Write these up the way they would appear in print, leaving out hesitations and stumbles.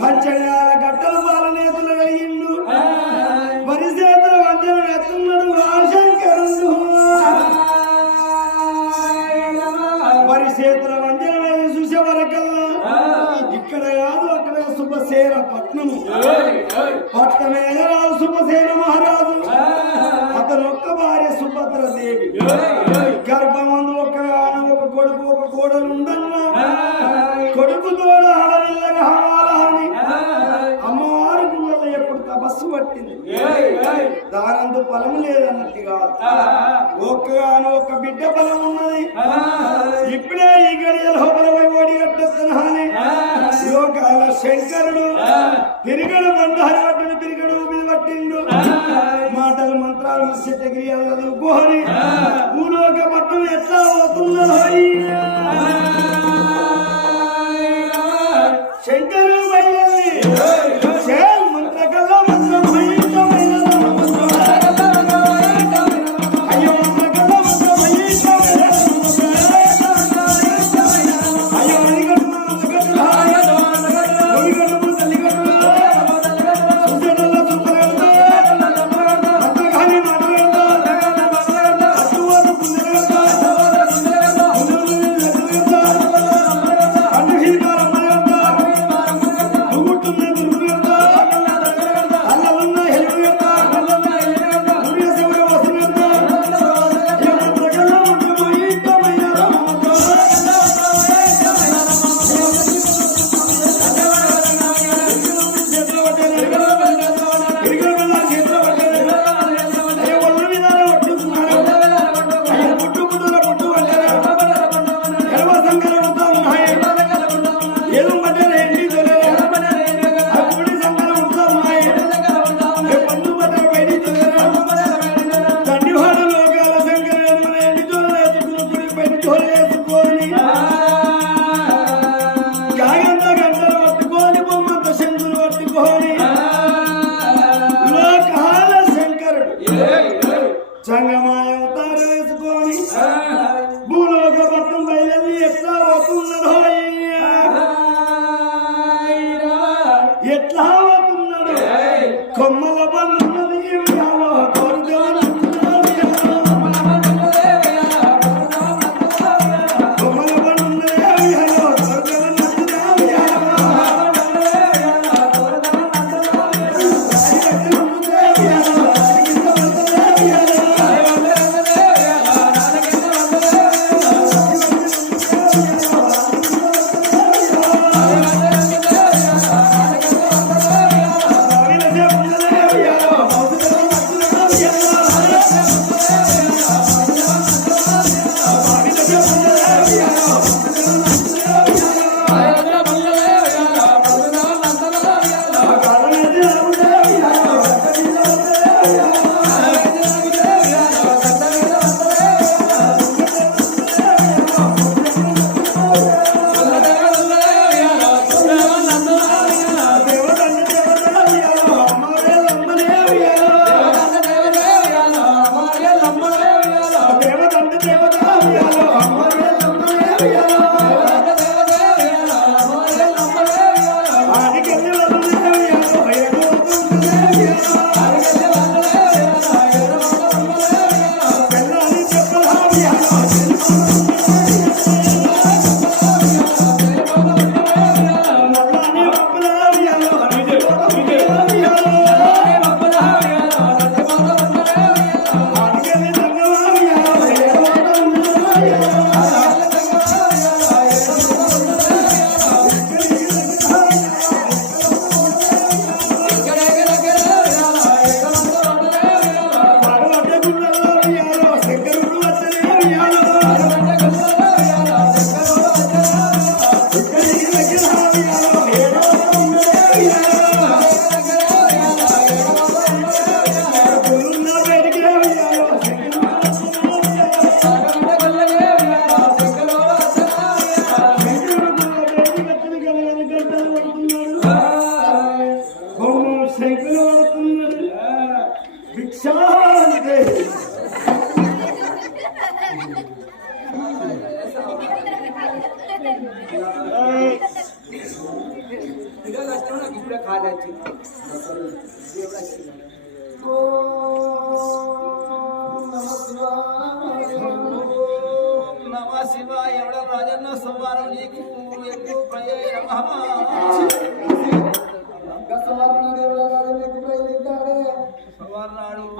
పంచగాల గట్టల బాలనేతులు కలిగిండు పరిసేతుల వంజన ఎత్తున్నాడు ఆశంకరుడు పరిసేతుల వంజన చూసే వరకల్లా ఇక్కడ కాదు అక్కడ శుభసేన పట్నము పట్నమే శుభసేన మహారాజు అతను ఒక్క భార్య సుభద్రదేవి గర్భమందు ఒక కొడుకు ఒక కోడలు ఉండన్నా కొడుకు తోడ ఆడవిల్ల కావాలని అమ్మవారి గుళ్ళలో ఎప్పుడు తపస్సు పట్టింది. దానందు ఫలము లేదన్నట్టుగా ఒక్కగాను ఒక్క బిడ్డ ఫలం ఉన్నది. ఇప్పుడే ఈ గడియ లోపల ఓడి కట్టని లోకాల శంకరుడు తిరిగడు బంధారు పట్టిన తిరిగడు మీద పట్టిండు. మాటలు మంత్రాలు శతగిరియాలు చదువుకోని భూలోక పట్టణం ఎట్లా అవుతున్నదో శంకరుడు మంత్రకల్లా మంత్రం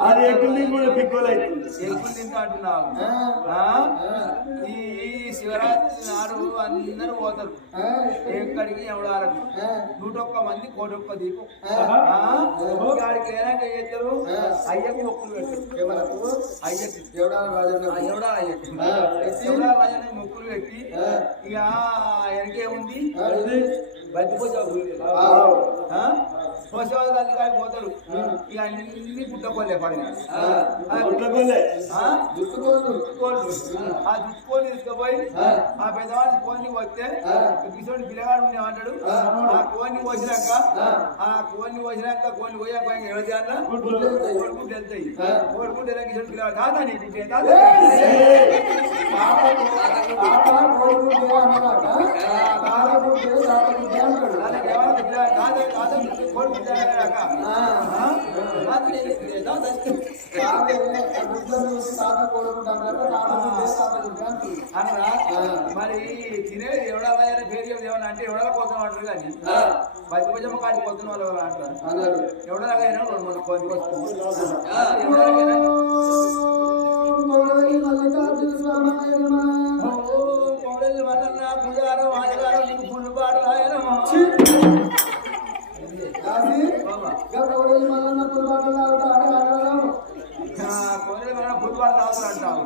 అది ఎక్కడి కూడా పిక్కోలైతుంది. ఈ శివరాత్రి నాడు అందరూ పోతారు. ఎక్కడికి ఎవడాలకు 101 మంది 1 దీపం గాడికి ఏనాక చేస్తారు అయ్యకు మొక్కులు పెట్టారు అయ్యకి ఎవడా అయ్యకి మొక్కులు పెట్టి ఇక వెనకే ఉంది పోసేవాళ్ళు తల్లి కాడికి పోతారు ఇక అన్ని పుట్టకోలే పడిన ఆ జుట్టుకోని తీసుకుపోయి ఆ పెద్దవాడిని కోని వస్తే కిషోడి పిల్లగాడు ఉండేమంటాడు ఆ కోని పోసినాక కోని పోయాక ఎవరిదాన్నా కోడుకుంటూ వెళ్తాయి కోడుకుంటూ వెళ్ళాక కిషోడి పిల్లగాడు తాత నీకు మరి తినేది ఎవడాలని పేరు ఏమన్నా అంటే ఎవడాల కోసం అంటారు కానీ పది కొంచెం కాడికి పొద్దున వాళ్ళు అంటారు ఎవడాలైనా 2 3 కోరికి వస్తుంది పౌడల్ని వల్ల పుజారం ఆదివారం నీకు పుల్లు పాడు పుట్టుబాటు తాగుతారు అంటావు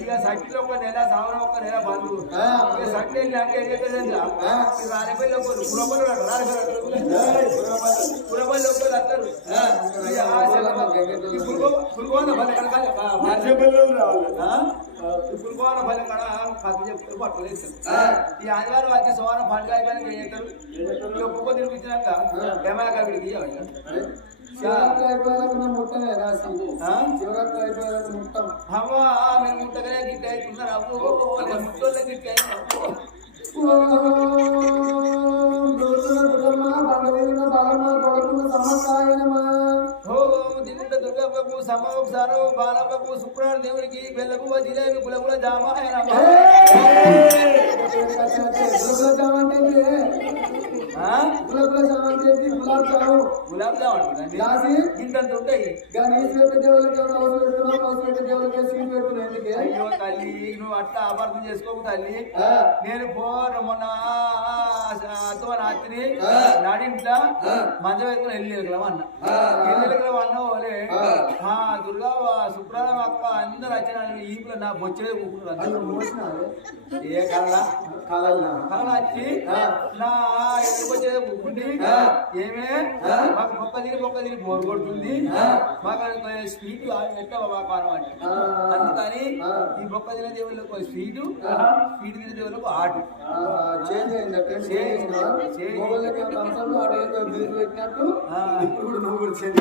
ఇక సట్టిలో 1 నెల సావరం 1 నెల బంధు ఇక సట్టి అంటే ఏం చెప్పేది రానిపల్లి ఒకరు పురపల్లి ఒకరు వస్తారు పురుగోన ఫలం పురుగోన ఫలం కడ కథ చెప్తారు పట్టులేదు ఈ ఆదివారం వచ్చి సోమవారం పండుగ అయిపోయినాక ఏం చేస్తారు ఇక కుక్క తినిపించినాక ఏమైనా వీడికి శివరాత్రి అయిపోయాక ముట్టనే రాసి శివరాత్రి అయిపోయాక ముట్టం మేము ముట్టగానే గిట్టి అవుతున్నారు అప్పు ముట్టోళ్ళ గిట్టి అయిన దుర్గకు సమోసారం బాలమ్మకు శుక్రాడు దేవుడికి బెల్లకు జిలేబి కులకుల జామాయన గులాబ్ జామున్ ఇంతంత ఉంటాయి అయ్యో తల్లి నువ్వు అట్లా అపార్థం చేసుకోకు తల్లి నేను మొన్న రాత్రి నాడింట్లా మంచం వేసుకుని వెళ్ళి అన్న అన్నోలే దుర్గా శుక్రవారం అక్క అందరు వచ్చిన ఈపులో నా బొచ్చే కూకుంటున్నారు ఏ కళ వచ్చి నా ఎందుకు వచ్చేది కూకుండి ఏమే మాకు మొక్క తిని బోర్ కొడుతుంది మాకు స్వీట్ ఎట్లా మాకు అనమాట అందుకని ఈ మొక్క తినే దేవుళ్ళకు స్వీట్ తినే దేవుళ్ళకు ఆటు చేంజ్ పెట్టినట్టు ఇప్పుడు నువ్వు కూడా చేంజ్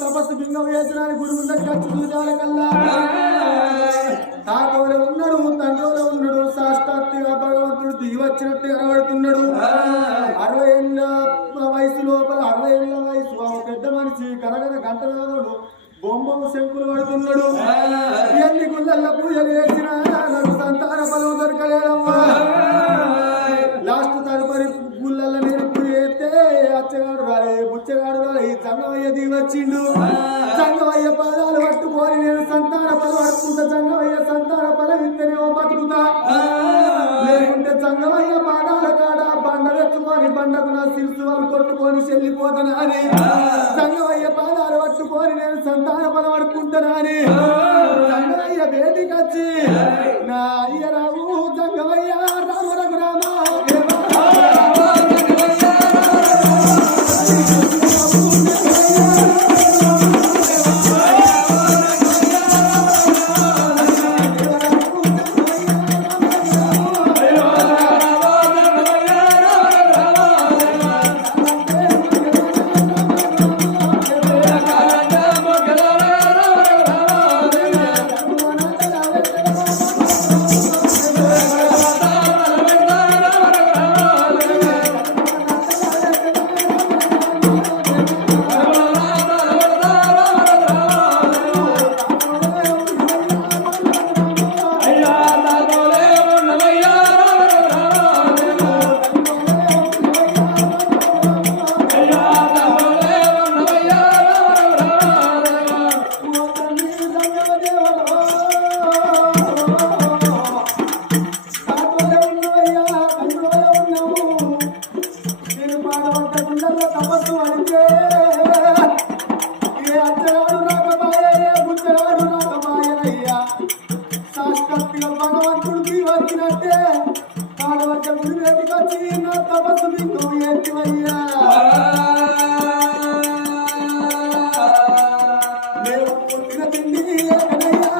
తపస్సు భింగం వేసిన గుడి ముందు చూసాల కల్లా తాతలో ఉన్నాడు తండ్రిలో ఉన్నాడు సాష్టాత్తుగా భగవంతుడు దిగి వచ్చినట్టు కనబడుతున్నాడు 60 ఏళ్ళ వయసు లోపల 60 ఏళ్ళ వయసు పెద్ద మనిషి కనగన గంటలు బొమ్మలు శంకులు పడుతున్నాడు ఎన్ని గుళ్ళల్లో పూజలు చేసినా నాకు సంతాన బలం దొరకలేదమ్మా లాస్ట్ తదుపరి గుళ్ళల్లో నేను పూజ చేస్తే అచ్చగాడు రాలే బుచ్చగాడు రాలే ఈ సంగమయ్య దిగి వచ్చిండు సంగమయ్య పాదాలు పట్టుకొని నేను సంతాన బలం అడుకుంటా సంగమయ్య సంతాన బలం ఇస్తేనేమో బతుకుతా లేకుంటే సంగమయ్య పాదాల కాడ బండ పెట్టుకొని బండకు నా శిరసు వాళ్ళు కొట్టుకొని చెల్లిపోతాను అని సంగమయ్య పాదాలు పట్టుకొని నేను సంతాన బలం అడుకుంటాను అని సంగమయ్య బేటికి వచ్చి నా అయ్య రావు సంగమయ్య రామ రఘురామ గుడివేదికొచ్చి నా తపస్సు మీకు ఎత్తివయ్యా నేను పుట్టిన తిండి లేకనయ్యా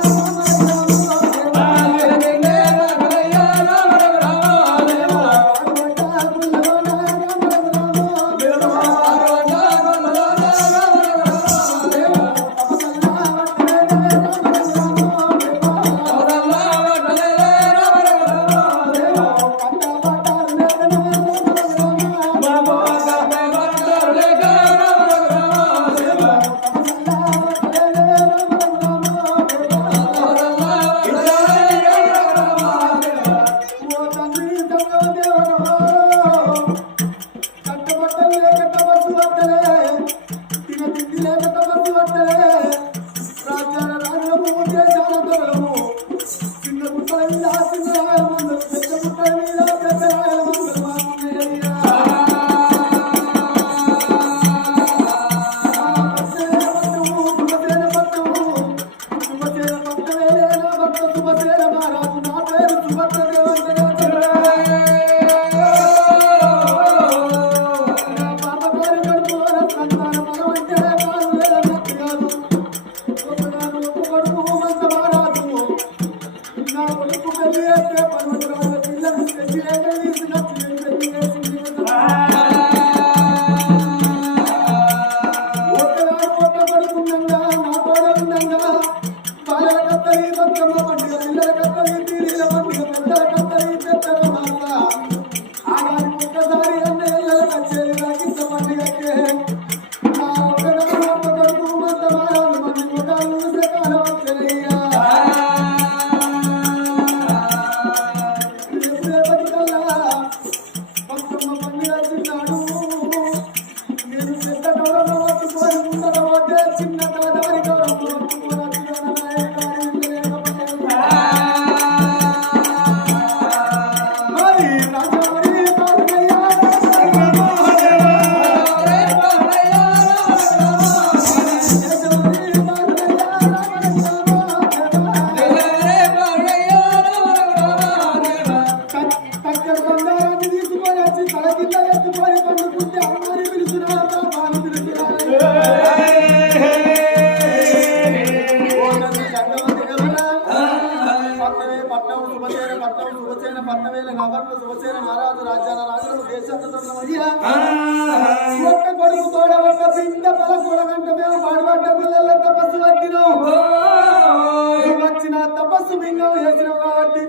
తపస్సు మింగం వేసిన కాబట్టి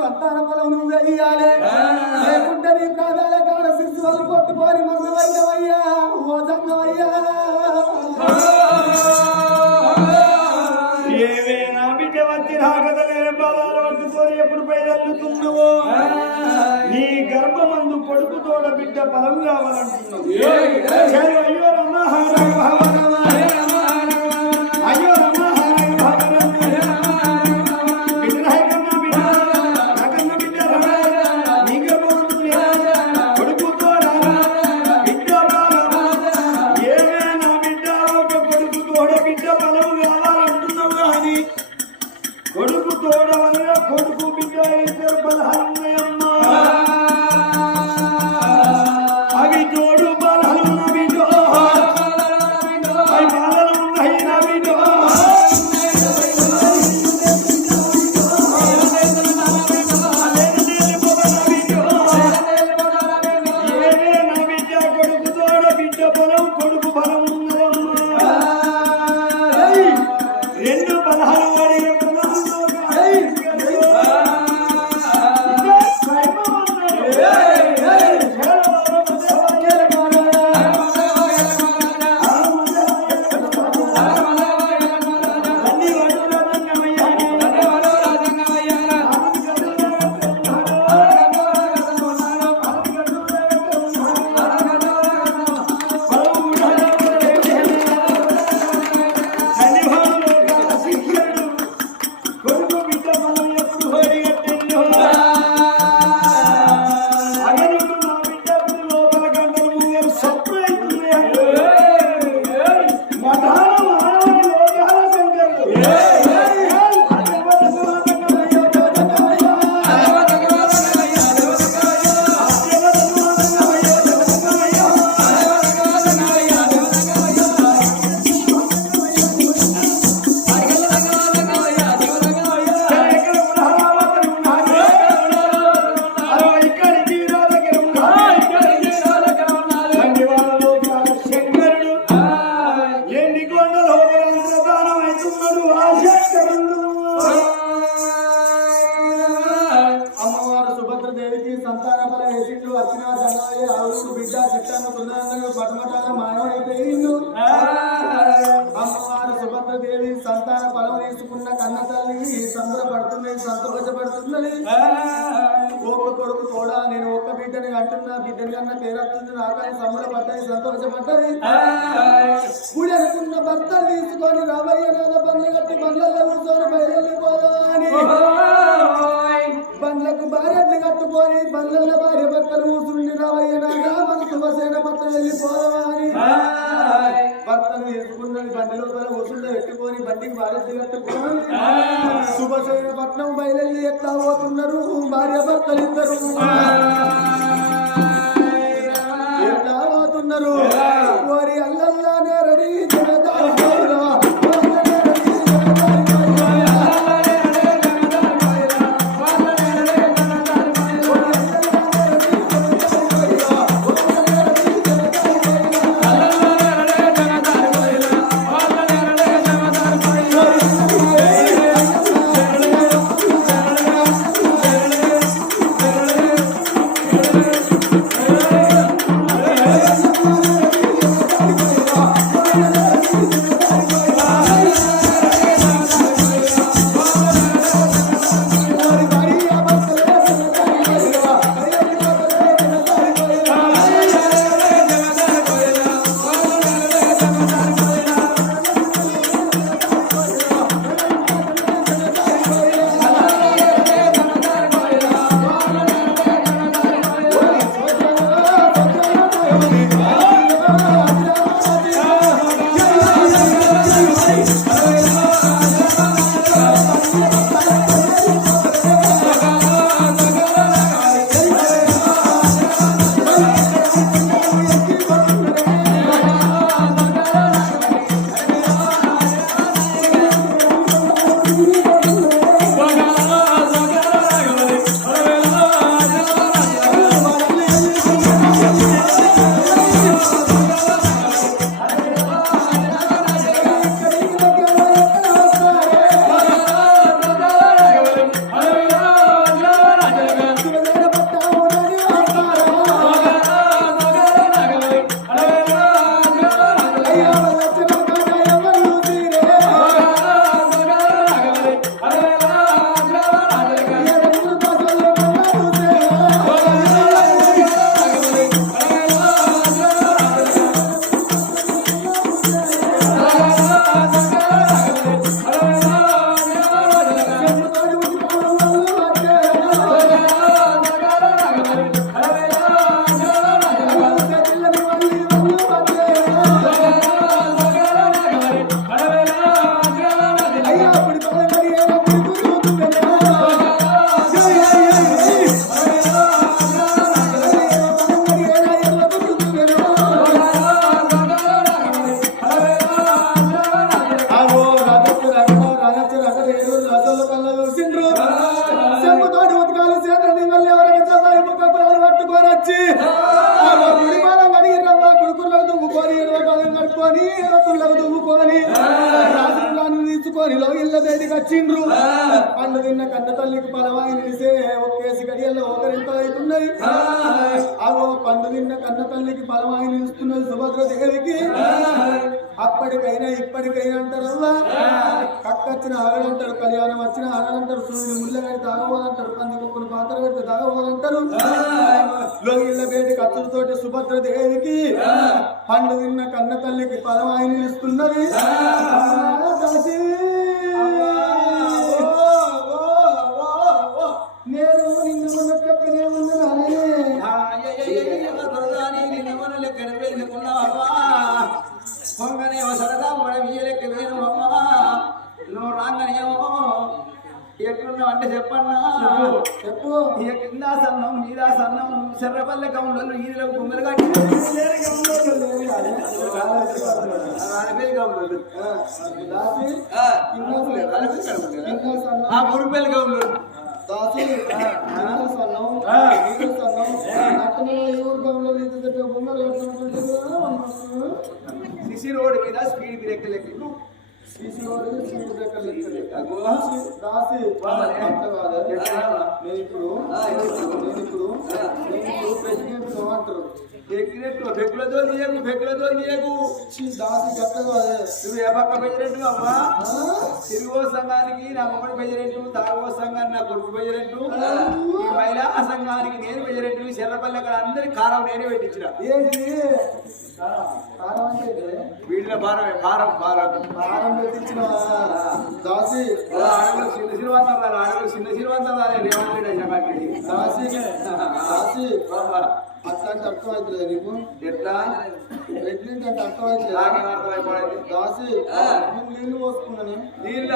సంతాన ఫలం నువ్వు వేయాలి లేకుంటే నీ ప్రాణాల కాడ శిశువులు కొట్టుకొని మగవయ్యవయ్యా ఓ సంగవయ్యా ఏవేనా బిడ్డ వచ్చి రాగదలేని బాధాలు పట్టుకొని ఎప్పుడు పైదల్లుతున్నావో నీ గర్భమందు కొడుకు తోడ బిడ్డ ఫలం కావాలంటున్నావు అయ్యో అయ్యో కొడుకు తోడవల్ల కొడుకు బిడ్డ ఇద్దరు బలహరున్నాయమ్మా అవి తోడు బలహరున్న బిడ్డ అవి సంతాన ఫలం వేసిండు వచ్చిన జనాలే ఆవుడు బిడ్డ చిట్టాను పుల్లంగా పటమటాల మాయమైపోయిండు. అమ్మవారు సుభద్రదేవి సంతాన ఫలం తీసుకున్న కన్న తల్లి సంబరపడుతున్నది, సంతోషపడుతున్నది. ఒక్క కొడుకు తోడా నేను ఒక్క బిడ్డని అంటున్నా, బిడ్డని కన్నా పేరొస్తుంది నాకని సంబరపడ్డది, సంతోషపడ్డది. గుడి అనుకున్న భర్తలు తీసుకొని రాబోయే నాద బండ్లు కట్టి బండ్లలో కూర్చొని బయలుపోదా అని బండ్లకు భార్యలు కట్టుకొని బండ్లలో భార్య భర్తలు కూర్చుండి రాబోయే నాదా మన శుభసేన భర్త వెళ్ళిపోదా అని భర్తలు తీసుకున్నది బండి లోపల కూర్చుంటే పెట్టుకొని బండికి భార్యలు కట్టుకొని శుభసేన పట్నం బయలుదేరి ఎట్లా పోతున్నారు భార్య భర్తలు ఇద్దరు ఎట్లా పోతున్నారు వారి అల్లల్లానే రెడీ వచ్చిండ్రు పండు తిన్న కన్న తల్లికి పలవాయి నిలిసే ఒకేసి గడియల్లో ఒకరింత అవుతున్నది. అగో పండు తిన్న కన్న తల్లికి పలవాయి నిలుస్తున్నది సుభద్ర దేవికి. అప్పటికైనా ఇప్పటికైనా అంటారల్లా కక్కచ్చిన ఆగడంటారు, కళ్యాణం వచ్చిన ఆగడంటారు, సూర్యుడు ముళ్ళగాడి తాగబోదంటారు, పందికొక్కుని పాత్ర పెడితే తాగబోదంటారు. లోగిళ్ళ బేటి కత్తులతోటి సుభద్ర దేవికి పండు తిన్న కన్న తల్లికి పలవాయి నిలుస్తున్నది. నేను నిన్ను మన పక్కనే ఉన్నానే పొంగనే సరదా మడమీయలెక్క వేను అమ్మా నువ్వు రాంగనేమో ఎట్లున్నావు అంటే చెప్పన్నా చెప్పు. ఇక కింద సన్నం మీద సన్నం శర్రపల్లె కౌండలు ఈదులో గుమ్మెలు కట్టి మురుపల్లి కౌండలు సిసి రోడ్ మీద స్పీడ్ బ్రేక్ లెక్క సీసీరోడ్ స్పీడ్ బ్రేకర్ లెక్కలే. అగో. దాసి వాళ్ళే. అట్లా కాదు. ఎట్లా? నేను ఇప్పుడు ప్రెసిడెంట్ అంటారు. పెక్కులతో నీయకు దాసి గట్ల కాదు. నువ్వు ఏ పక్క పెంచినట్టు అమ్మా తిరుగో సంఘానికి నా మొమ్మడి పెంచినట్టు తాగో సంఘానికి నా కొడుకు పెంచినట్టు ఈ మహిళా సంఘానికి నేను పెంచినట్టు చెర్రపల్లి అక్కడ అందరికి కారం నేనే పెట్టించిన ఏంటి కారం అంటే వీళ్ళ భారమే భారం కారం పెట్టించిన దాసి ఆడలు చిన్న శ్రీవంతం ఆడలు చిన్న శ్రీవంతం రేవంత్ దాసి దాసి అట్లాంటి అర్థం అవుతుంది నీకు. ఎట్లా ప్రెగ్నెంట్ అంటే అర్థం అవుతుంది. నాకేం అర్థమైపోయింది దాసి నేను నీళ్లు పోసుకున్నాను. నీళ్ళ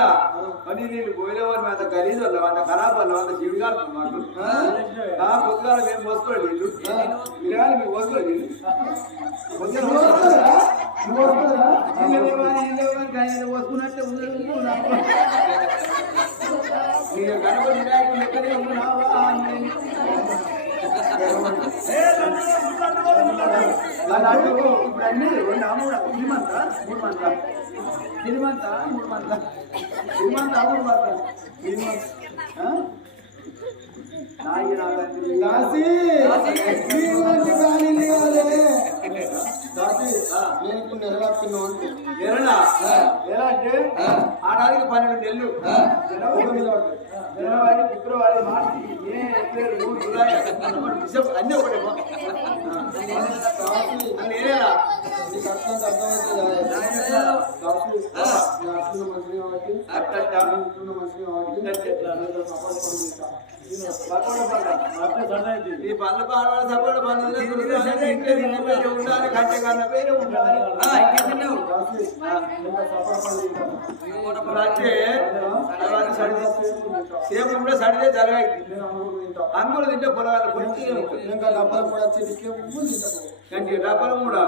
పని నీళ్ళు పోయినవారు అంత గలీజ్ వల్ల అంత ఖరాబ్ వల్ల అంత జీవిగాలు మాకు పొద్దుగాల మేము పోసుకోవాలి నీళ్ళు మీరు కానీ మీకు పోసుకోవాలి నీళ్ళు పోసుకున్నట్టే గణపతి వినాయకుడు ఎక్కడే ఉన్నావా ఇప్పుడు అన్ని దాసి నీలాంటి గాలి లేవాలే. దాసి నేను ఇప్పుడు నెలలాక్కున్నావు అంటే ఎలా అంటే ఆడానికి 12 నెలలు జనవరి ఫిబ్రవరి మార్చి మే ఏప్రిల్ జూన్ జూలై డిసెంబర్ అన్నీ ఒకటేమో నేనేలా నీకు అర్థం అర్థమవుతుంది. దాసి మంచిది కాబట్టి మంచిది కాబట్టి ఈ పనులు పాడవాళ్ళ సపోర్ట్ పనులు ఉండాలి కంటే కన్నా పేరు ఉండాలి అంటే సేపు కూడా సడిదే జరగైంది అంగులు తింటే పొలగాలు ఇంకా డబ్బాలు కూడా అంటే డబ్బలు కూడా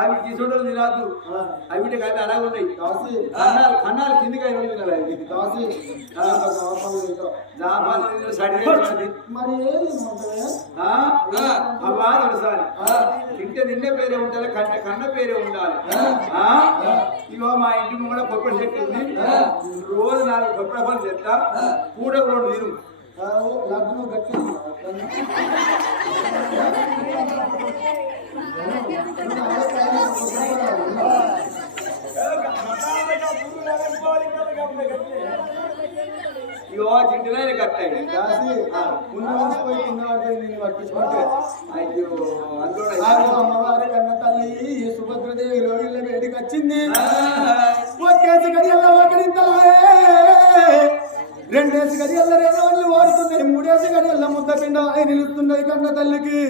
అవి తీసుకుంటారు తినద్దు అవి అయితే అలాగే ఉన్నాయి కన్నాలు కిందికి అయిన తినాలి దాసి జాపాలు సడిదే మరి అవ్వా తెలుసాలి తింటే నిన్నే పేరే ఉండాలి కంటే కన్న పేరే ఉండాలి ఇగో మా ఇంటి ముందు కొబ్బరి చెట్టు ఉంది రోజు 4 కొబ్బరి పనులు చెప్తా పూట 2 నీరు లడ్డు గట్టి ఇగో చింటినైనా కట్టాయి దాసి ఉన్నపోయి కిందపడితే నేను పట్టించుకుంటే అయ్యో అందులో అమ్మవారి కన్న తల్లి ఈ సుభద్రదేవి లోగిళ్ళ వేడికి వచ్చింది. ఒకేసి గడియల్లో ఒకరింతలాయే 2 గడియల్లో 2 వాళ్ళు ఓడుతున్నాయి. 3 గడియల్లో ముద్దపిండ అయి నిలుస్తున్నాయి కన్న తల్లికి.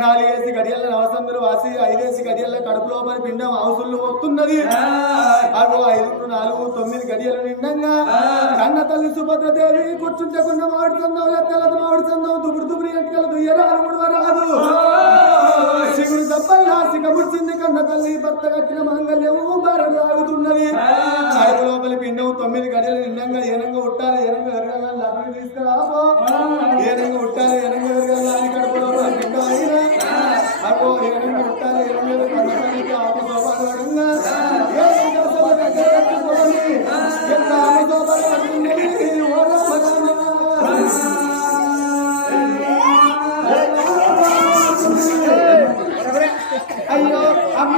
4 గడియల నవసందులు వాసి 5 గడియల కడుపు లోపలి పిండం అవసరం వస్తున్నది. అగో 5 4 9 గడియలు నిండంగా కన్న తల్లి సుభద్రదేవి కూర్చుంటే కొన్న మామిడి చందం తెల్లత మామిడి చందం దుబుడు ఎంటకలు దుయ్యరాలు ముడవరాదు శివుడు దప్పల్లా సిగబుచ్చింది. కన్న తల్లి భర్త కట్టిన మాంగళ్యము బారడు ఆగుతున్నది. కడుపు లోపలి పిండం 9 గడియలు నిండంగా ఏనంగా ఉట్టాలి ఏనంగా ఎరగాల లగ్నం తీసుకురాపో ఏనంగా ఉట్టాలి ఏనంగా ఎరగాల అని కడుపు లోపల పిండం అయినా అగో ఏనంగా ఉట్టాలి ఏనంగా కన్న తల్లికి ఆపు సోపాడంగా ఎంత ఆపు సోపాలు పడుతున్నది ఓ రామ అయ్యో అమ్మ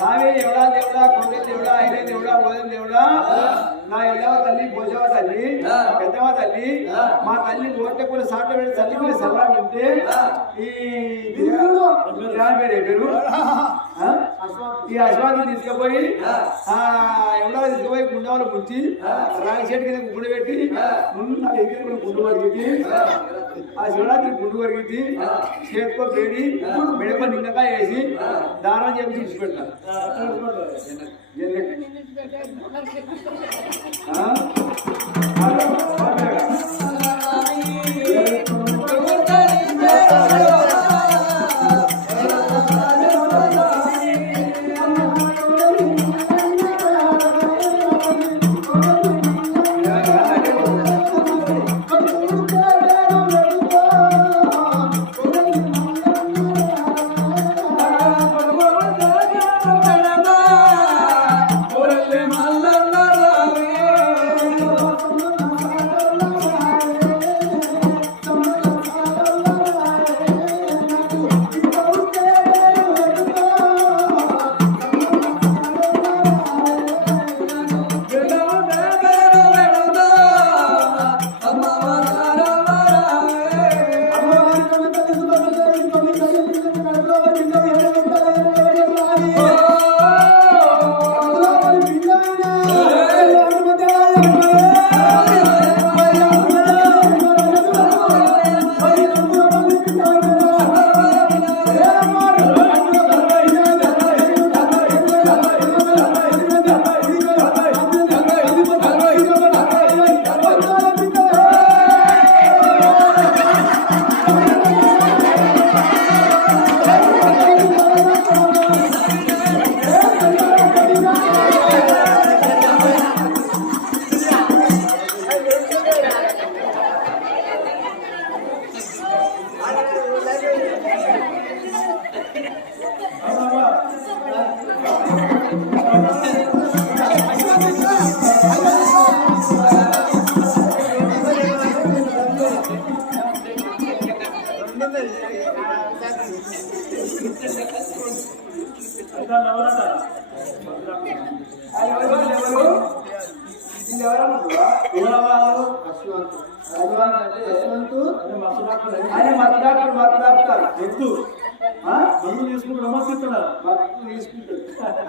నావే ఎవడా దేవుడా కొండ దేవుడా ఐదే దేవుడా ఓదం దేవుడా నా ఎల్లవ తల్లి భోజవ తల్లి పెద్దవ తల్లి మా తల్లి ఓటకుల సాట పెట్టి తల్లి మీరు సల్లా ఉంటే ఈ పేరు ఈ అశ్వాన్ని తీసుకుపోయి ఎవడా తీసుకుపోయి గుండెలు పుచ్చి రాగి చెట్టు కింద గుండె పెట్టి నా దగ్గర గుండు వరిగింది ఆ శివరాత్రి గుండు వరిగింది చేతికో పేడి మెడప నిండగా వేసి దారం చెప్పి తీసి పెడతారు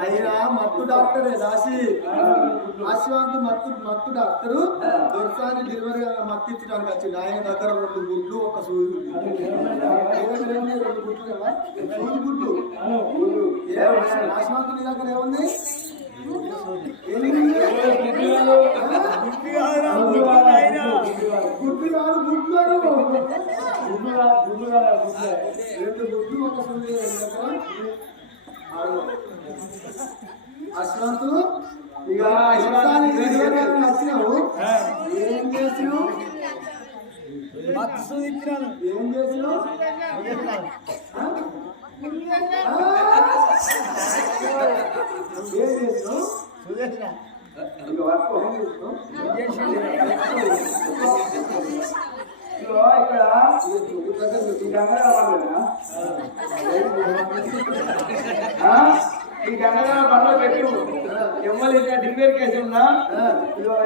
అయినా మత్తు డాక్టరే దాసి అశ్వాంత్ మత్తు డాక్టరు దొరసాని డెలివరీ మత్తు ఇచ్చడానికి వచ్చింది. ఆయన దగ్గర 2 గుడ్లు ఒక సూది 2 గుడ్లు కదా సూది గుడ్లు. అశ్వాంత్ నీ దగ్గర ఏముంది? గుడ్లు కాదు గుడ్లు 2 గుడ్లు ఒక సూది దగ్గర. అశ్వంతు ఇక వచ్చినావు ఏం చేసినావు? ఏం చేసినావు? ఏం చేసినావు? ఈ గంగగా బండ్లో పెట్టు ఎమ్మెల్యే డెలివరీ కేసు ఉన్నా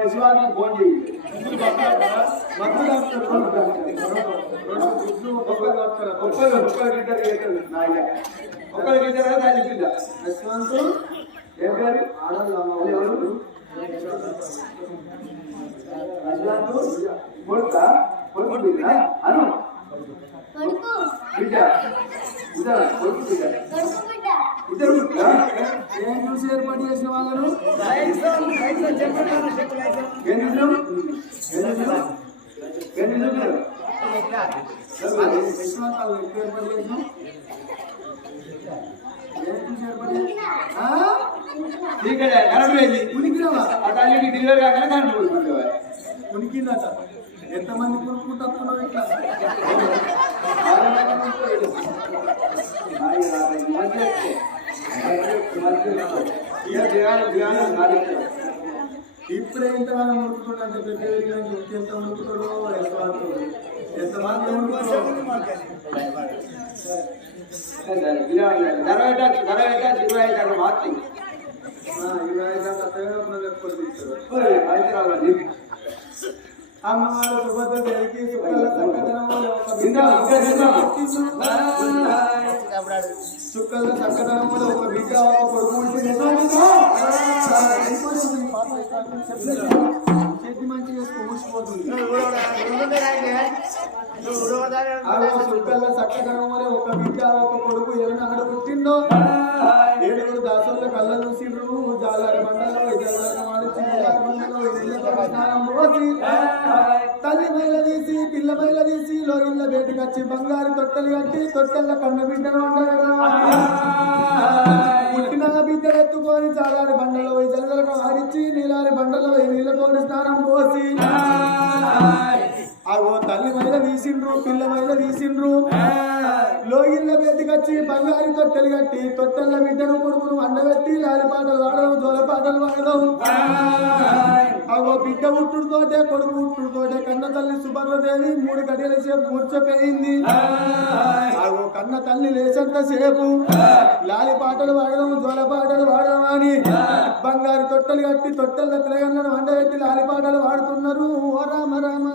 యశ్వాన్ని ఫోన్ చేయి. ఒక్కరికిద్దరు దాని పిల్ల యశ్వంత్ ఏం పేరు? ఆడవాళ్ళు కొడుకా కొడుకు బిడ్డ అను బిడ్డ కొడుకు బిడ్డ ఇద్దరు ఏం చూసి ఏర్పాటు చేసిన వాళ్ళను ఉనికినవా? డెలివరీ కాగానే కరెంట్ ఉనికిందట. ఎంతమంది కొనుక్కుంటున్నావు ఇట్లా? ఇప్పుడే ఇంతగానో ముడుకుతుండే పెద్ద ఎంత ముడుకుతాడో ఎంతమంది అమ్మవారు సుభద్ర దేవికి సుక్కల చక్కదనములు ఒక బిడ్డ ఒక కొడుకు చెట్టు మంచి ఊసిపోతుంది సుక్కల చక్కదనములు ఒక బిడ్డ ఒక కొడుకు ఎవరిని అక్కడ పుట్టిందో 7 దాసుల కళ్ళ చూసిండ్రు జాలారి బండలో తల్లి మైల తీసి పిల్ల మైల తీసి లోగిళ్ళ బయటకు వచ్చి బంగారు తొట్టెలు కట్టి తొట్టెల కన్న బిడ్డను పుట్టిన బిడ్డలు ఎత్తుకొని చాలారి బండలో పోయి జలజలకు ఆడిచ్చి నీలారి బండలో పోయి నీళ్ళతోని స్నానం పోసి అగో తల్లి మైల తీసిండ్రు పిల్ల మైల తీసిండ్రు లోగిళ్ళ బయటకు వచ్చి బంగారు తొట్టెలు కట్టి తొట్టెల బిడ్డను కొడుకును వండబెట్టి లాలి పాటలు వాడడం జోల పాటలు వాడడం అగో బిడ్డ ఉట్టుడుతోటే కొడుకు ఉట్టుడుతోటే కన్న తల్లి సుభద్రదేవి 3 గడియల సేపు కూర్చోపోయింది అగో కన్న తల్లి లేచంత సేపు లాలి పాటలు వాడడం జోల పాటలు వాడడం అని బంగారు తొట్టెలు కట్టి తొట్టెల పిల్లగన్నను వండబెట్టి లాలి పాటలు వాడుతున్నారు ఓ రామ రామ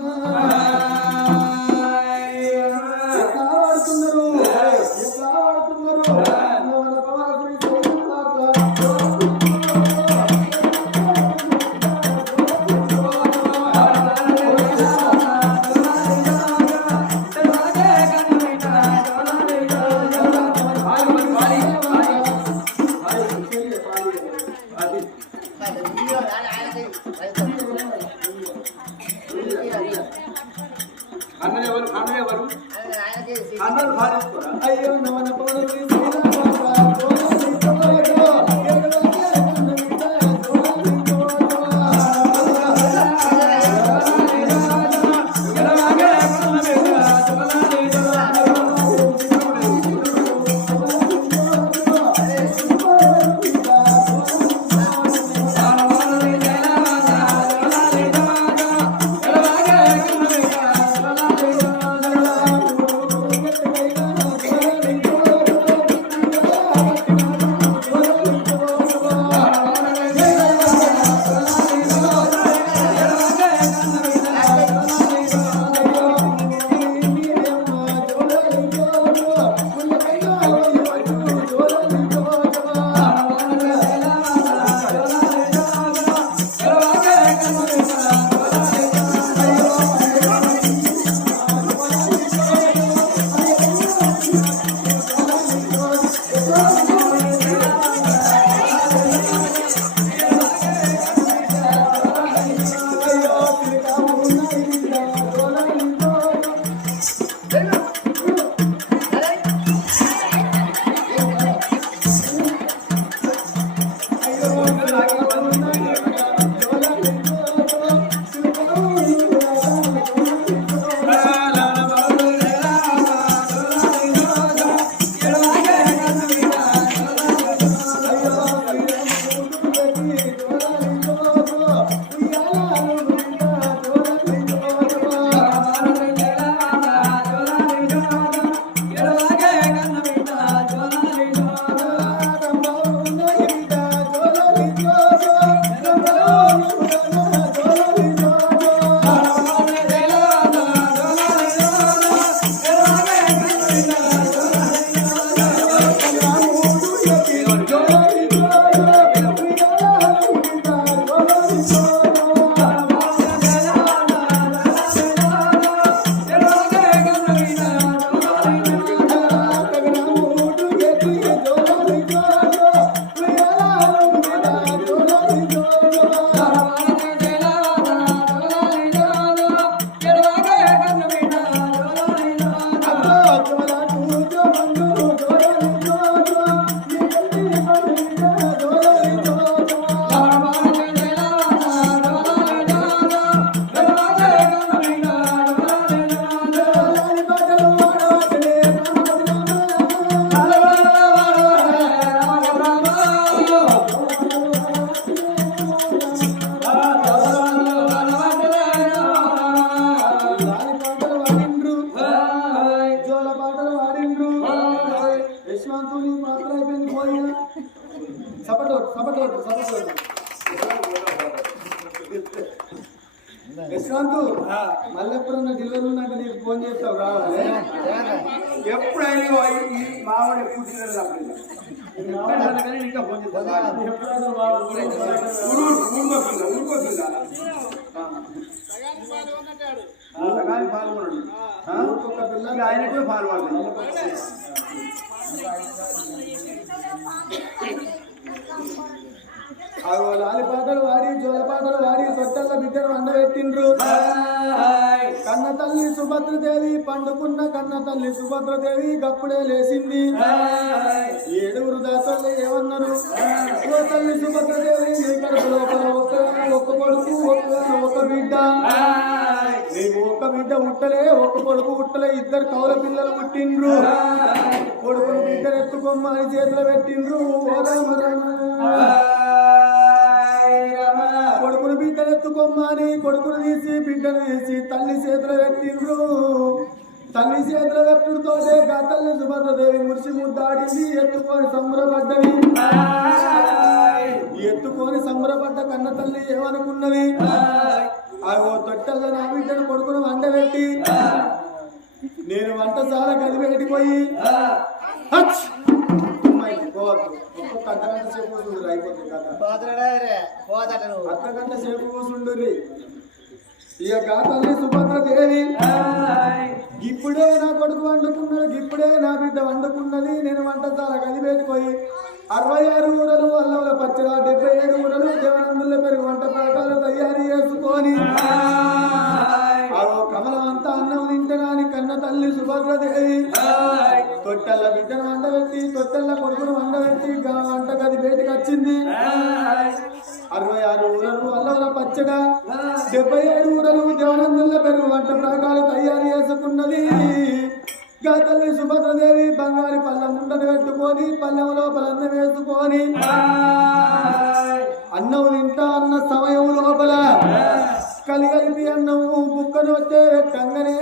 ఎట్లా వాడుతున్నారు ఎట్లా వాడుతున్నారు అన్న యశ్వంత్ మళ్ళీ ఎప్పుడన్నా జిల్లాలో ఉందంటే నీకు ఫోన్ చేస్తావు రావాలి. ఎప్పుడైనా ఈ మావాడు ఎప్పుడు ఇంకా ఫోన్ చేస్తాను. ఊరుకోతుందా పాల్గొన్నాడు ఆయన కూడా పాల్గొన్నాడు. లాలిపాటలు వాడి జోలపాటలు వాడి తొట్టల బిడ్డను అండబెట్టిండ్రు. కన్న తల్లి సుభద్రదేవి పండుకున్న కన్న తల్లి సుభద్రదేవి గప్పుడే లేచింది. 7 దాసలు ఏమన్నారు? ఓ తల్లి సుభద్రదేవి నీ కడుపు లోపల ఒక్క కొడుకు ఒక బిడ్డ. నీకు ఒక బిడ్డ పుట్టలే, ఒక కొడుకు పుట్టలే, 2 కౌల పిల్లలు పుట్టిండ్రు. కొడుకుని బిడ్డను ఎత్తుకొమ్మని చేతులు పెట్టిండ్రు. కొడుకుని బిడ్డను ఎత్తుకొమ్మని కొడుకును తీసి బిడ్డను తీసి తల్లి చేతులు పెట్టిండ్రు. తల్లి చేతులు పెట్టుడుతోనే తల్లి సుభద్రదేవి మురిసి ముద్దాడింది. ఎత్తుకొని సంబరపడ్డది. ఎత్తుకొని సంబరపడ్డ కన్న తల్లి ఏమనుకున్నది? అగో తొట్టల్లో నా బిడ్డను కొడుకును వండబెట్టి నేను వంటశాల గది పెట్టిపోయి అర్ధగంట సేపు కూర్చుండ్రు. అయిపోతుంది కథ. అర్ధగంట సేపు కూర్చుండ్రి. ఇక తల్లి సుభద్రదేవి ఇప్పుడే నా కొడుకు వండుకున్నాడు, ఇప్పుడే నా బిడ్డ వండుకున్నది. నేను వంటశాల గది పెట్టుకోయి 66 ఊరలు అల్లవుల పచ్చడ 77 ఊరలు దేవనందుల పెరుగు వంట పాకాలు తయారు చేసుకొని కమలం అంతా అన్నం తింటనాని కన్న తల్లి సుభద్రదేవి తొట్టెల్ల బిడ్డను వండబెట్టి తొట్టెల్ల కొడుకును వండబెట్టి వంట గది బయటకు వచ్చింది. 66 ఊరలు అల్లవుల పచ్చడ 77 ఊరలు దేవనందుల పెరుగు వంట పాకాలు తయారు చేసుకున్నది. తల్లి సుభద్రదేవి బంగారు పళ్ళెం ముండను పెట్టుకొని పళ్ళెం లోపల అన్నం వేసుకొని అన్నం తింటా అన్న సమయం లోపల కలిగలిపి అన్నము బుక్కను వచ్చే పెట్టంగానే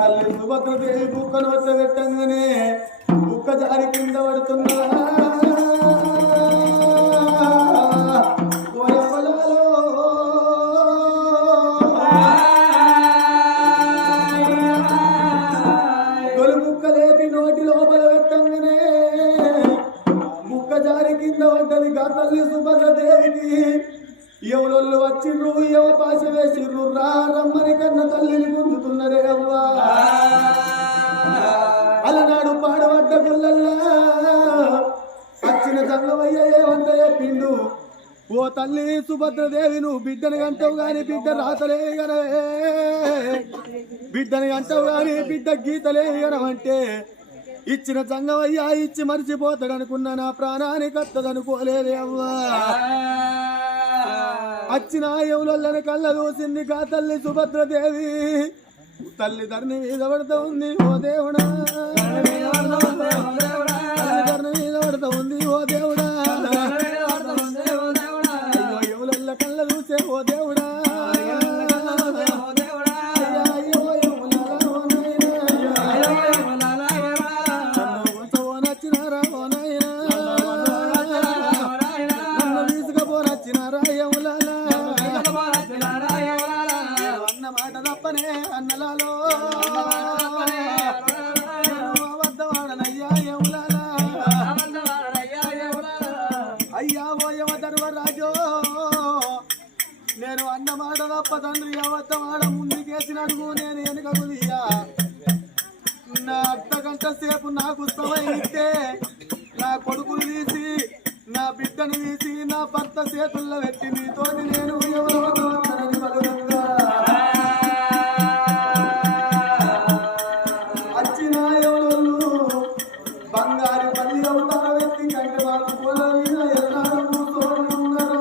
తల్లి సుభద్రదేవి బుక్కను వచ్చే పెట్టంగానే బుక్క జారి కింద పడుతున్నా. తల్లి సుభద్రదేవికి ఎవరొల్లు వచ్చిర్రు, ఎవ పాశ వేసిర్రు, రమ్మని కన్న తల్లిని గుంజుతున్నరే అవ్వా. అలనాడు పాడబడ్డ గుళ్ళల్లా వచ్చిన చల్లవయ్య ఏమంత చెప్పిండు? ఓ తల్లి సుభద్రదేవి నువ్వు బిడ్డని అంటావు గాని బిడ్డ రాతలే గనవే, బిడ్డని అంటావు గాని బిడ్డ గీతలే గనవంటే ఇచ్చిన సంగమయ్యా ఇచ్చి మరిచిపోతాడు అనుకున్నా నా ప్రాణానికి అత్తదనుకోలేదే అవ్వా. వచ్చిన ఎవలొల్లని కళ్ళ దూసింది కా తల్లి సుభద్రదేవి. తల్లి ధరణి మీద పడుతూ ఉంది ఓ దేవుడా, ధరణి మీద పడుతూ ఉంది ఓ దేవుడా. ఎవలొల్ల కళ్ళ దూసే ఓ దేవుడా. అన్నలాలో అయ్యా ఓయవ ధర్మరాజో నేను అన్నమాట తప్ప తండ్రి అవత్తమాడ ముందుకేసినడుగు నేను వెనుకకు దియ్యా. నా అర్ధగంట సేపు నాకు సమయం ఇస్తే నా కొడుకును తీసి నా బిడ్డను తీసి నా భర్త చేతుల్లో పెట్టి నీతోని నేను బంగారు పల్లి అవుతారు వ్యక్తి కంటే వాళ్ళు పూల మీద ఎన్నాడు కూర్చొని ఉన్నారు.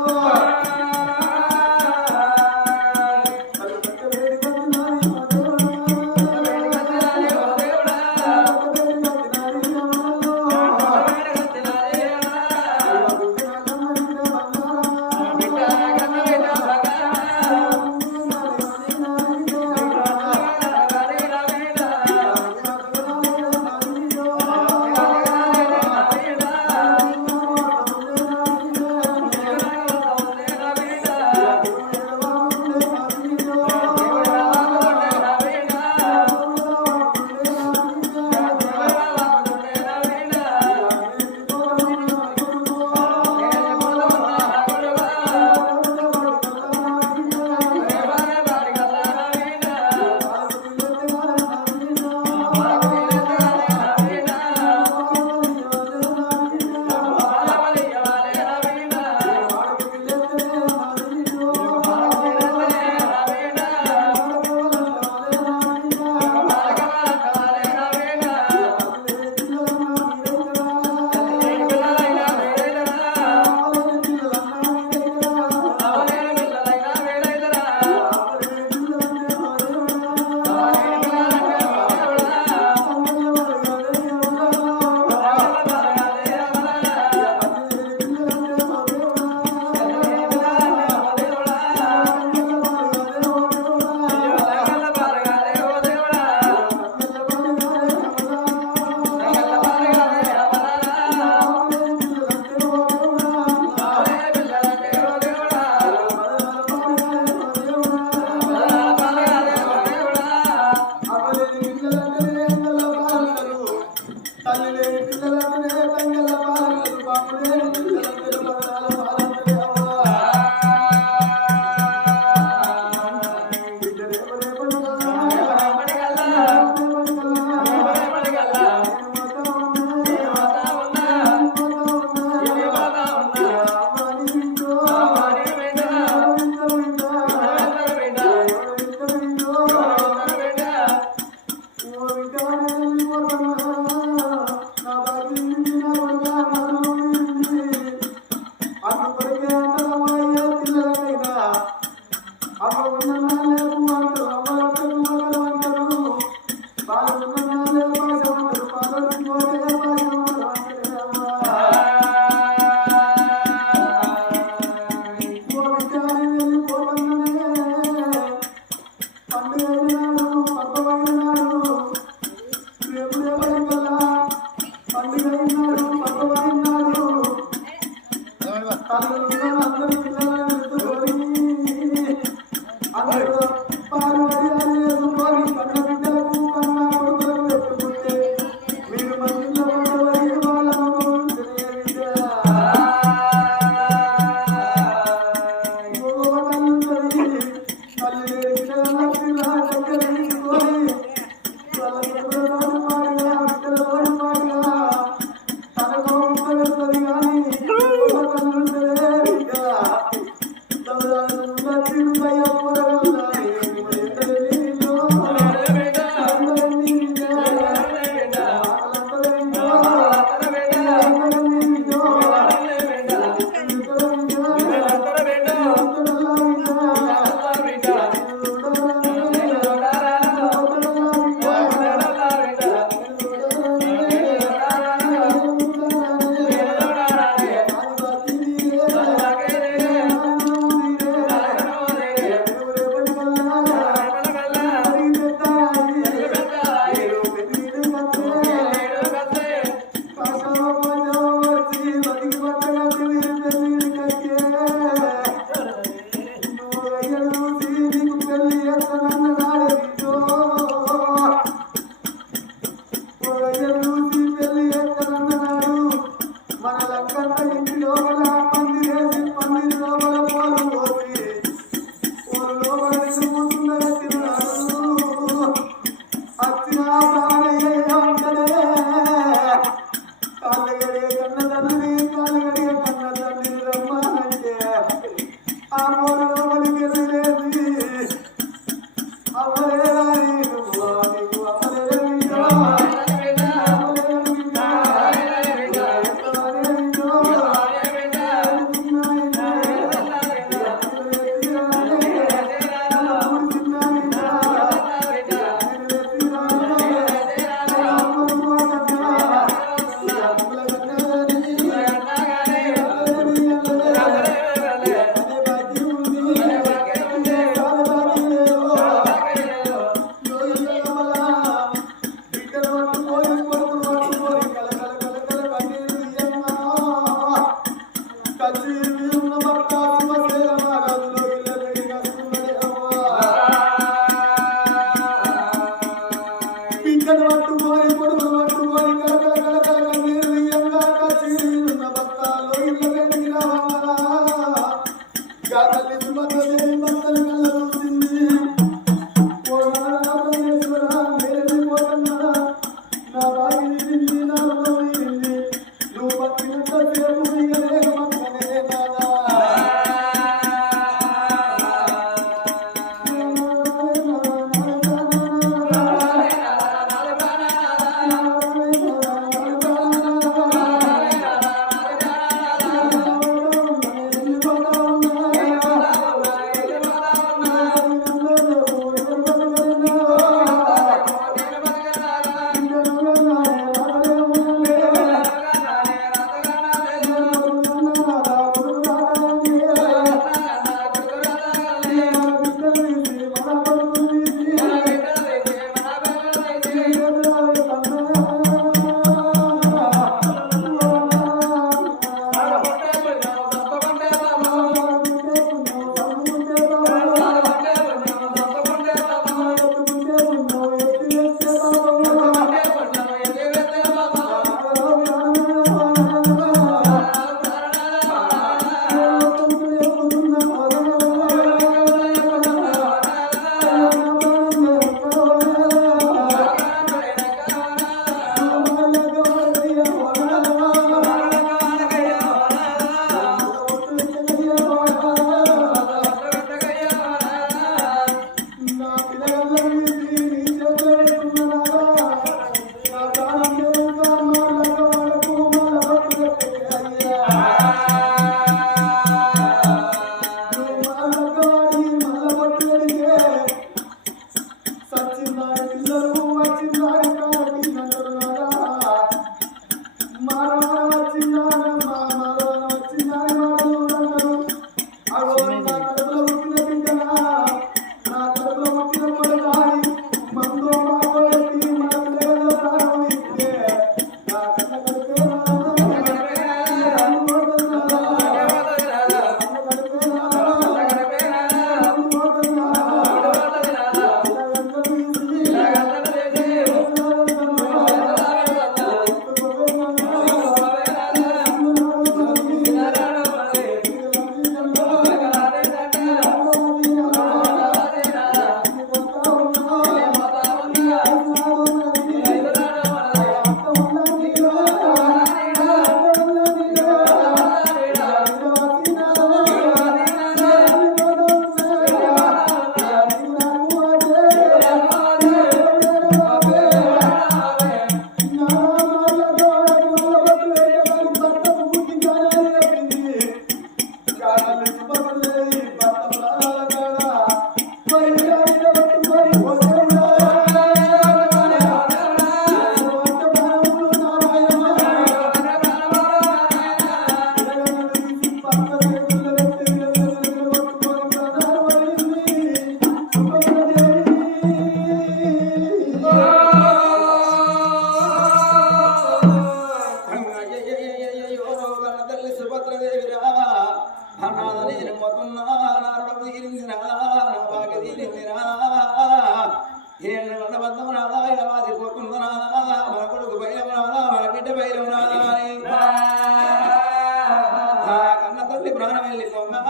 కన్న తల్లి ప్రాణం వెళ్ళిపోగా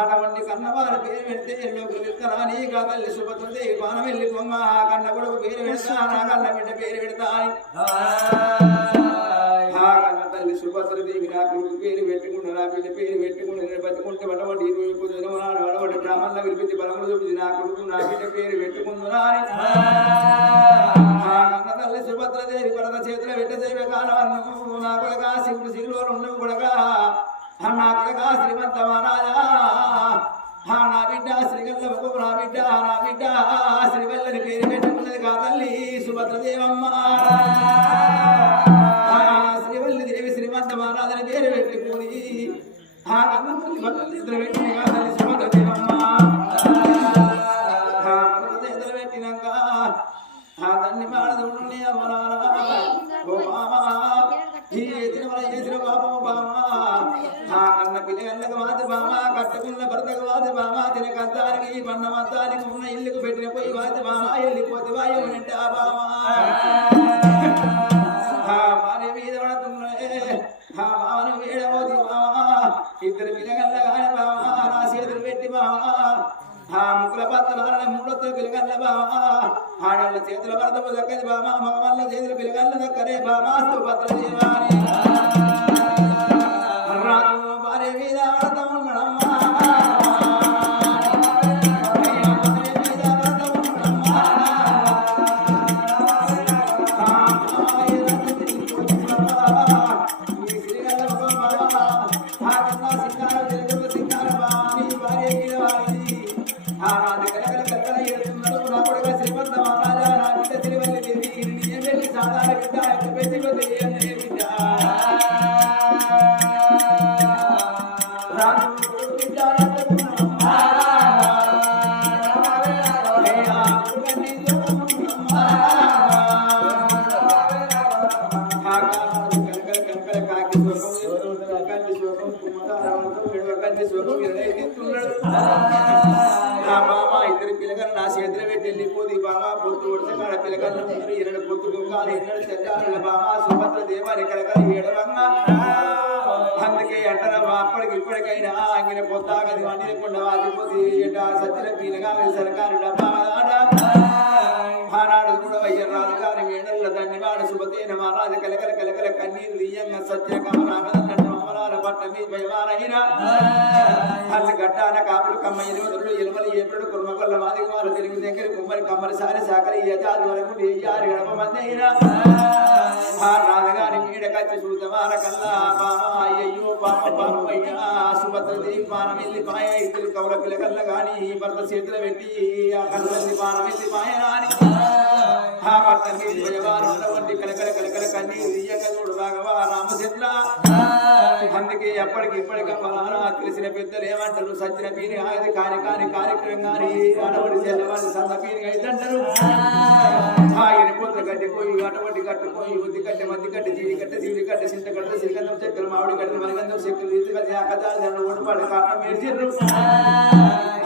అటువంటి కన్న కన్నవారి పేరు పెడితే లోపలికి వెళ్తారా నీగా తల్లి సుభద్రదే బాణం వెళ్ళి బొమ్మ కన్న కొడుకు పేరు పెడతా నా కన్న బిడ్డ పేరు పెడతా కన్న తల్లి సుభద్రదేవి నా కొడుకు పేరు పెట్టుకుంటూ నా బిడ్డ పేరు పెట్టుకుంటూ నేను బతుకుంటే వడవడి 20 దినములు వడవడి బ్రాహ్మణుల విలిపించి బలములు చూపించి నా కొడుకు నా బిడ్డ పేరు పెట్టుకుంటున్నా కన్న తల్లి సుభద్రదేవి కొడక చేతుల బిడ్డ దేవి కాను నా కొడక శివుడు శివులో ఉండవు కొడక నా కొడక శ్రీమంత మహారాజా నా బిడ్డ శ్రీగల్ల నా బిడ్డ శ్రీవల్లని పేరు పెట్టుకున్నది కా తల్లి సుభద్రదేవమ్మ శ్రీవల్లి దేవి శ్రీమంత మహారాజని పేరు పెట్టుకుని ఆ కన్న తల్లి పెట్టిన కా తల్లి సుభద్రదేవమ్మ పెట్టినాక ఆ తల్లి మాడదుండే అమ్మనారా ఓ మామా ఈ తిరుమల చేసిన బాబు బామా ఆ కన్న పిల్లగల్లకు వాది బామా కట్టుకున్న భర్తకు వాది బామా తినకద్దానికి పన్నమద్దానికి ఉన్న ఇల్లుకు పెట్టిన పోయి వాది బామా వెళ్ళిపోతే వాయుంటే ఆ బామా మాని మీద పడుతున్నాయి ఆ మామను వేడబోది బామా ఇద్దరు పిల్లగల్ల కాని బామా నా చేతులు పెట్టి బామా ఆ ముక్కుల పత్తనాల మూడొత్త పిలగల్ల బామా ఆడళ్ళ చేతుల వరదము దక్కది బామా మగవాళ్ళ చేతుల పిలగల్ల దక్కరే బామా సుభద్ర దేవాని రాజు భార్య మీద వ్రతం ఉండడమ్మా ఇద్దరు పిల్లగారు నా చేతులు పెట్టి వెళ్ళిపోది బామా పొత్తు ఒడిసకాడ పిల్లగారు ఎన్నడు పొత్తు దుఃఖాలు ఎన్నడు చెల్లాల బామా సుభద్ర దేవారి కలగాలి ఏడవంగా అందుకే అంటారా అప్పటికి ఇప్పటికైనా అంగిన పొత్తాగది వండినకుండా వాదిపోతే సత్యన పీలగా సరకారు ఆనాడు కూడా అయ్యరాజు గారి మేడల్ల దండివాడు శుభతేన మహారాజు కలకల కలకల కన్నీరు దియ్యంగా సత్య కమరాల పట్ల మీ భయమానైనా అల్లు గట్టాన కాపులు కమ్మ ఎలువదులు ఎలుమలి ఏపుడు కుర్మకొల్ల మాదిగమాలు తెలుగు దగ్గర కుమ్మరి కమ్మరి సారి సాకరి యజాది వరకు నెయ్యారి గడప మంది అయినా ఆ రాజగారి మీడ కచ్చి చూద్దామార కల్లా బామ అయ్యయ్యో పాప పాపయ్యా సుభద్రదేవి పానం వెళ్ళి పాయ ఇద్దరు కవుల పిల్లకల్ల గాని భర్త చేతులు పెట్టి ఆ కళ్ళల్లి పానం వెళ్ళి పాయ రాని ఆ భర్తకి భయవారు వంటి కలకల కలకల కన్నీరు దియ్యంగా చూడు రాఘవా రామచంద్ర అందుకే ఎప్పటికి ఇప్పటికి తెలిసిన పెద్దలు ఏమంటారు సచ్చిన పీని ఆగది కాని కాని కార్యక్రమం కానీ అడవడి చెల్లవాడి సంత పీని అయితంటారు ఎనిపోతులు కట్టిపోయి అటువంటి కట్టుపోయి ఉద్ది కట్టి మద్ది కట్టి జీడి కట్టి జీడి కట్టి సింత కట్టి సిరిగంధం చెక్కలు మామిడి కట్టి మరిగంధం చెక్కలు ఇది కట్టి ఆ కథాలు ఓడిపాడు కాటం మేర్చిర్రు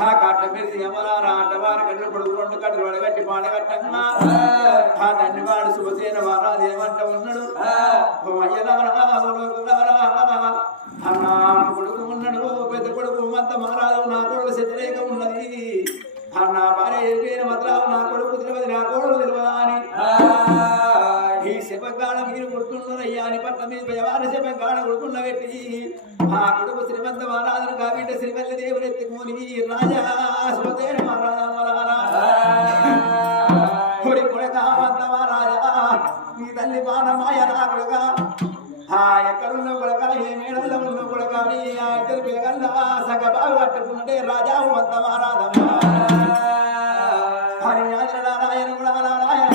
ఆ కాటం మేర్చి యమలారా ఆటవారి కట్టలు పొడుగు 2 కట్టలు వడగట్టి పాడగట్టంగా ఆ దండివాడు శుభసేన వారాది ఏమంట ఉన్నాడు అన్నా కొడుకు ఉన్నాడు పెద్ద కొడుకు మంత మహారాజు నా కొడుకు శత్రేక ఉన్నది అన్న భార్య ఎరిపోయిన మద్రావు నా కొడుకు తెలియదు నా కొడుకు తెలియదా అని ఈ శపగాడ మీరు కొడుతున్నారయ్యా అని పట్ల మీద వ్యవహార శపగాడ కొడుకున్న పెట్టి ఆ కొడుకు శ్రీమంత మహారాజును కాబట్టి శ్రీవల్లి దేవుడు ఎత్తుకొని రాజా శుభతేన మహారాజా కొడి కొడక మంత మహారాజా నీ తల్లి బాణమాయ నా కొడుక ఎక్కడున్న కొడక ఏ మేడల్లో ఉన్న కొడక ఆ ఇద్దరు పిల్లగల్లా సగ బాగు కట్టుకుంటే రాజా మంత మహారాజమ్మ హరి నారాయణ నారాయణ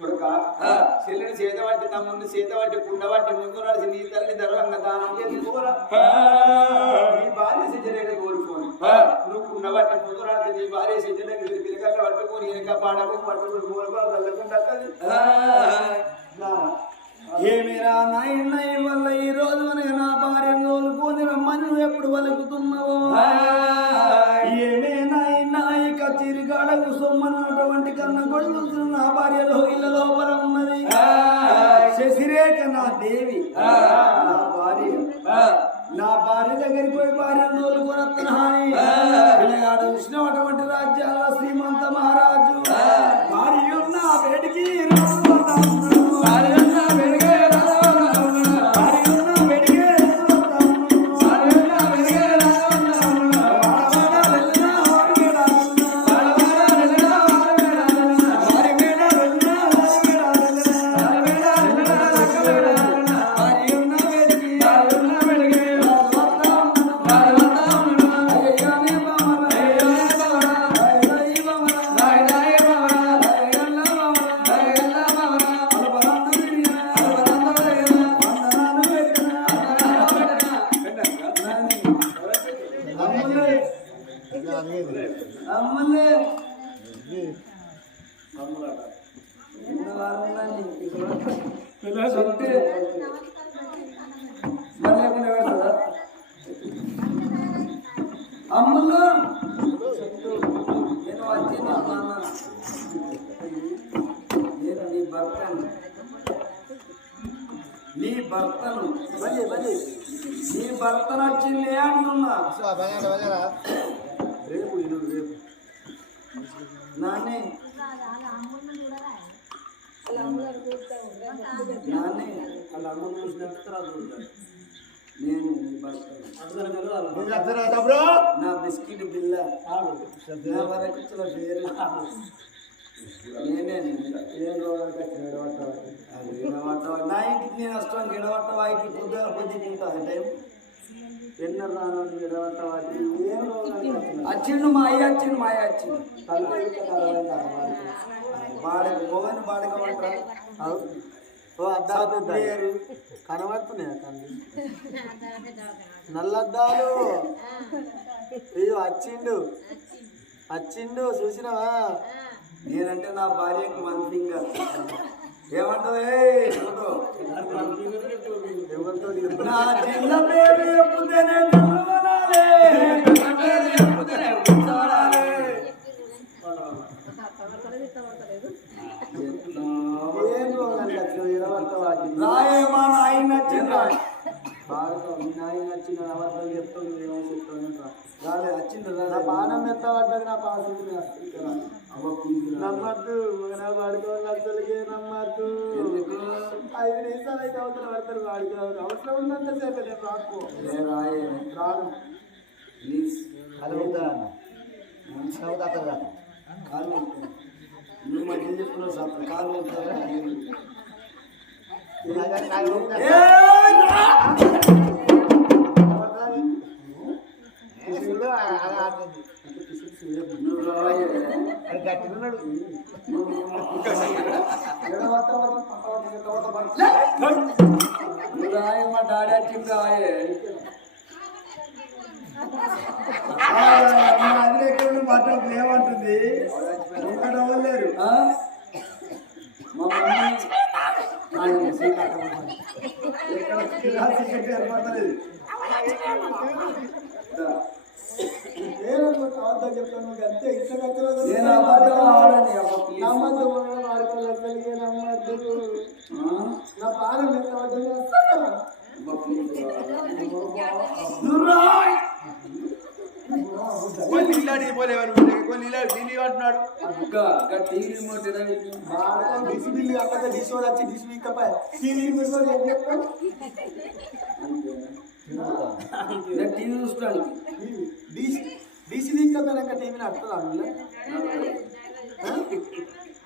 కొడుక చెల్లిని చేతబట్టి తమ్ముడిని చేతబట్టి కుండబట్టి ముందు నడిచి నీ తల్లి ధర్మంగా దానం చేసుకోరా నీ భార్య సిద్ధలేక కోరుకోని నువ్వు కుండబట్టి ముందు నడిచి నీ భార్య సిద్ధలేక పిల్లకల్ల పట్టుకొని వెనక పాడకు పట్టుకుని మూలకొని తల్లకుంటుంది ఏమిరా నాయన వల్ల ఈ రోజు నా భార్య కోలుకొని రమ్మని నువ్వు ఎప్పుడు వలుకుతున్నావు ఏమే నాయన ఇక చిరుగాడకు సొమ్మనటువంటి కన్న కొడుకు నా భార్యలో ఇళ్ళ లోపల ఉన్నది శశిరేఖ నా దేవి నా భార్య దగ్గరికి పోయి భార్యను తోలుకొని ఆడ చూసినటువంటి రాజ్యాల శ్రీమంత మహారాజు భార్య ఉన్న వేడికి అమ్ములు నేను వచ్చిన నేను నీ భర్తను వచ్చింది అంటున్నా రేపు నాని వాళ్ళ అమ్మ చూసినట్టు నేను నా బిస్కెట్ బిల్ల నా వరకు పేరు నేనే నా ఇంటికి నేను వస్తాను గిడవట్ట వాటికి పొద్దున పొద్దుకుంటా టైం ఎన్నర రాను గిడవట్ట వాటికి వచ్చిండు మా అయ్య వచ్చిండు మా అయ్య వచ్చిండు బాడక గోవని బాడకమంటారు అద్దాలు కనబడుతున్నాయా కండి నల్లద్దాలు ఇది వచ్చిండు చూసినావా నేనంటే నా భార్యకు వన్ ఫింగర్ ఏమంటావు నా చిన్న పేరు చెప్పుతేనే రాయే మా నాయన నచ్చింది బాగా మీ నాయన నచ్చిన అబద్ధాలు చెప్తాను ఏమో చెప్తాను రాలే వచ్చింది నా బాణం ఎత్తబడ్డది నా పాస్ నమ్మద్దు నా వాడుకోవాలి అసలుకే నమ్మద్దు 5 నిమిషాలు అయితే అవతల పడతారు వాడుకోవాలి అవసరం ఉన్నంత సేపు నేను రాకు రాను ప్లీజ్ అడుగుతా కాలు నువ్వు మధ్య చెప్తున్నావు సార్ కాలు వెళ్తారా గట్టిన్నాడు మా డాడీ వచ్చింది రాయే అది మాట్లాడుతుంది ఏమంటుంది ఇంకా నవ్వలేరు మా మమ్మీ ఎక్కడ ఏర్పడలేదు చెప్తాను అంతే నేను నమ్మద్దు నా పాలన బిల్లు అక్కడ డిషోడ్ వచ్చి డిష్ వీకపోయి టీవీ చూస్తాను డీసీ వీకపోయినాక టీవీని అర్థం అందులో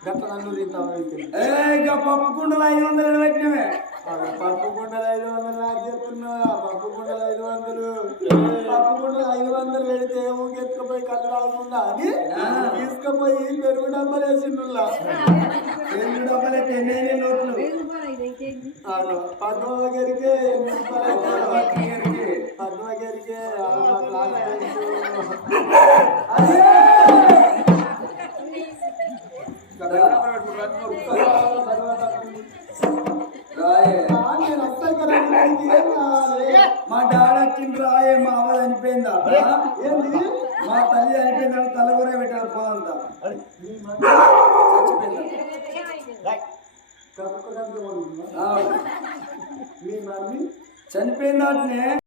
గట్ల నన్ను పప్పు కుండలు 500 పెట్టినవే పప్పు కుండలు 500 నాకు చెప్తున్నా పప్పు కుండలు 500 పెడితే ఊకెత్తుకుపోయి కళ్ళు రాకుండా అని తీసుకుపోయి పెరుగుడ డబ్బలు వేసిండులా రెండు డబ్బలైతే ఎన్ని నోట్లు పద్మగరికి పద్మగరికి నేను వస్తాను కదా మా డాడీ వచ్చింది రాయే మా అవ్వ చనిపోయిందా ఏంటి మా తల్లి చనిపోయిందా తలగూర పెట్టాలి పోదంతా మీ మమ్మీ చనిపోయిందా